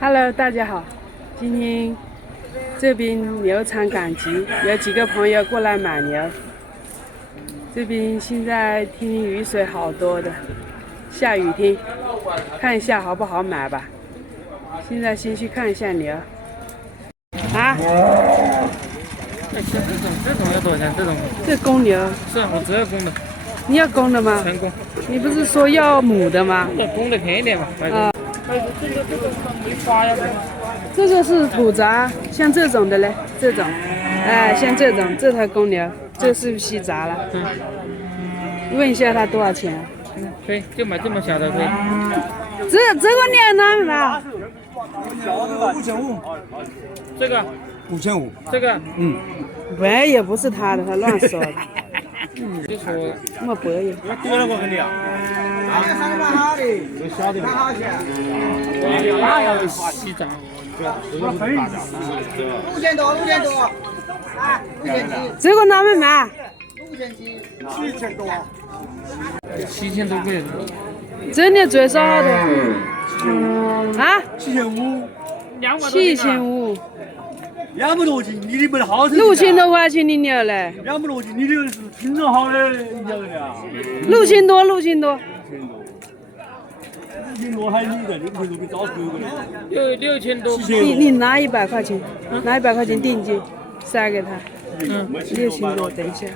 Hello， 大家好，今天这边牛场赶集，有几个朋友过来买牛。这边现在天雨水好多的，下雨天，看一下好不好买吧。现在先去看一下牛。啊？这种要多少钱？这种？这公牛。是啊，我只要公的。你要公的吗？全公。你不是说要母的吗？公的便宜点嘛。啊。这个没花呀。这个是土杂，像这种的嘞，这种，哎，像这种，这头公牛，这是不是稀杂了？问一下他多少钱？可以，就买这么小的可以。这个牛哪买？5500。这个5500。这个喂，也不是他的，他乱说的。就说那么薄耶。丢了我跟你啊。有小的。哪要稀杂6000多，6000多，啊，6000这个哪么买？7000多。7000多块。这牛最少好多？啊7500。 7500。200多斤，你的不是好6000多块钱的牛嘞。200多斤，你的是品种好的牛的。6000多，6000多。 6000多还有你的，6000多比早出过的。6000多。你拿100块钱，拿100块钱定金，塞给他。6000多，等一下。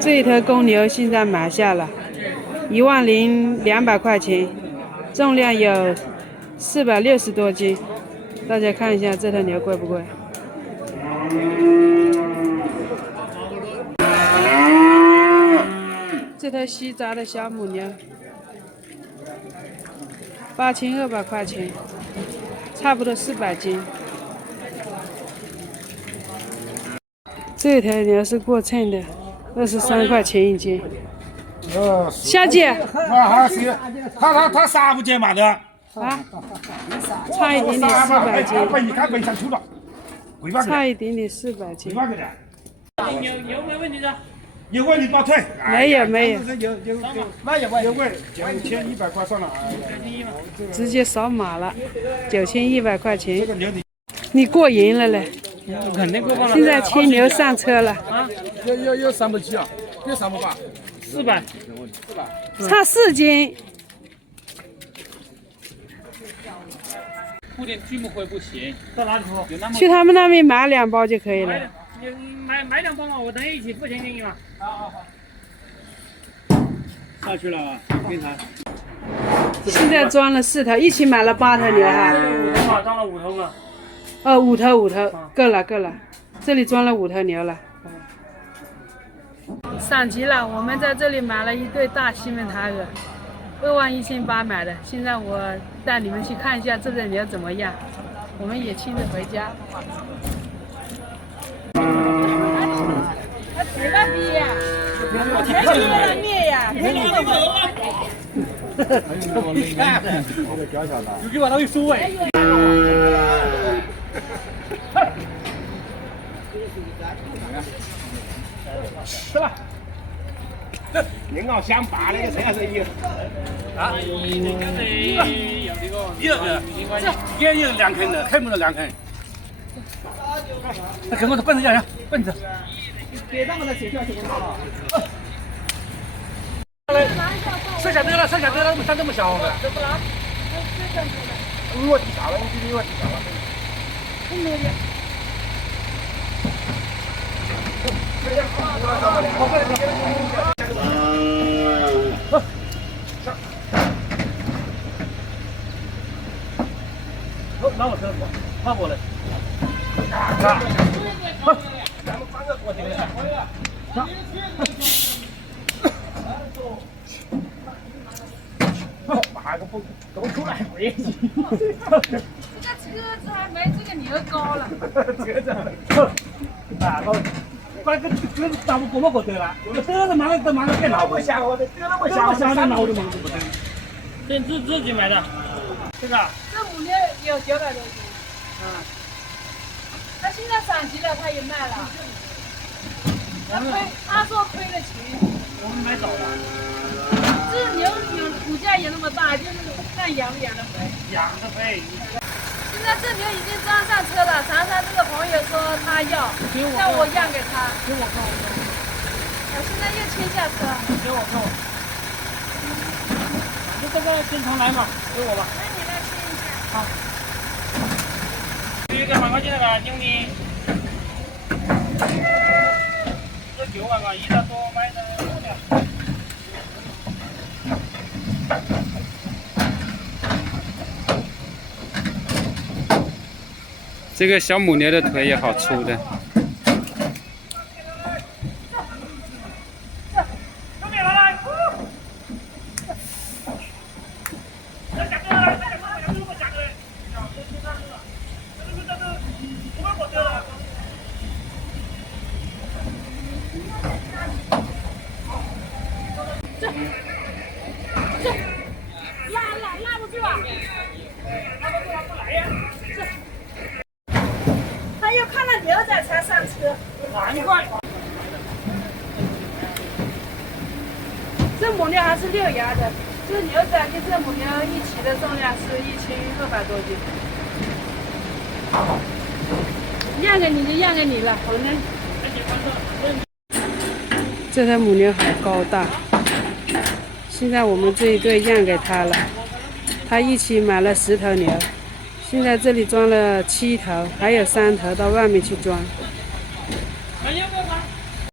这一头公牛现在买下了，10200块钱，重量有460多斤。大家看一下这头牛贵不贵？这头稀杂的小母牛，8200块钱，差不多400斤。这头牛是过秤的，23块钱一斤。小姐，他啥不减嘛的？啊，差一点点400斤，差一点点400斤。有没问题的？有问题报退。没有，有问9100块算了。直接扫码了，9100块钱。你过银了嘞？肯定过关了。现在牵牛上车了。啊，要370啊，要380。400。差4斤。铺点锯木灰不行，到哪里铺？去他们那边买2包就可以了。你买2包嘛，我等一起付钱给你嘛。好。上去了啊，平台。现在装了4头，一起买了8头牛哈。5头嘛，装了5头嘛。哦，5头，够了。这里装了5头牛了。上集了，我们在这里买了一对大西门塔鹅。21800买的，现在我带你们去看一下这对牛怎么样，我们也亲自回家。谁那逼呀？谁那灭呀？有句话他会说哎。是吧？人家想把那个车是一啊，你刚才有这个，也有2坑的，开门的2坑。那跟我的笨子要笨子。别让我的学校去啊！剩下得了，长这么小的。落地下了，你落地下了。拿我车，换我嘞。咱们3个过去的。把个不都出来回去。这个车子还没这个牛高了。车子，啊，把个车子打不过得了，得了妈的别闹不下我的，得了不下我的闹的嘛不得。这自己买的，这个。这母牛有900多斤。他现在涨级了，他也卖了。他说亏了钱。我们买早了。这牛骨架也那么大，就是看养不养的肥。养的肥。现在这牛已经装上车了，常常这个朋友说他要，让我让给他。给我看，我现在又牵下车。给我看。你这个经常来嘛，给我吧。那你来牵一下。好。有一个2块钱那个牛的，9万个，一大多买的。这个小母牛的腿也好粗的。拉不住啊！他又看到牛仔才上车。难怪。这母牛还是6牙的，这牛仔跟这母牛一起的重量是1200多斤。让给你就让给你了，反正。这头母牛好高大，现在我们这一对让给他了，他一起买了10头牛，现在这里装了7头，还有3头到外面去装。